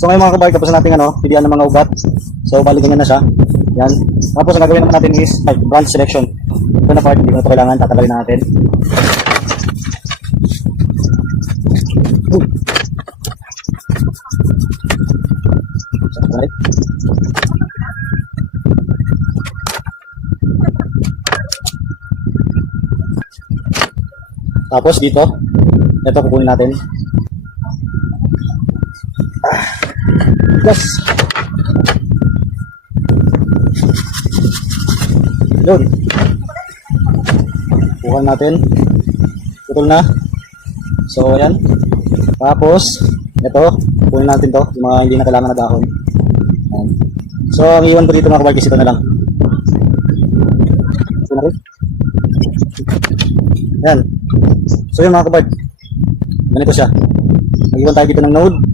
So ngayon mga kabark, tapos na natin pilihan ng mga ugat. So bali ganyan na siya. Yan. Tapos ang gagawin naman natin is branch selection. Ito na part, hindi ko na ito kailangan, tatanggalin na natin. Right. Tapos dito, ito kukunin natin. Yes. Yun. Bukan natin. Putol na. So, ayan. Tapos, ito, kunin natin to, yung mga hindi na kailangan na dahon. Ayan. So, ang iwan ko dito mga kabarkis, ito na lang. Ito na rin. Ayan. So, yun mga kabark. Ganito siya. Nag-iwan tayo dito ng node.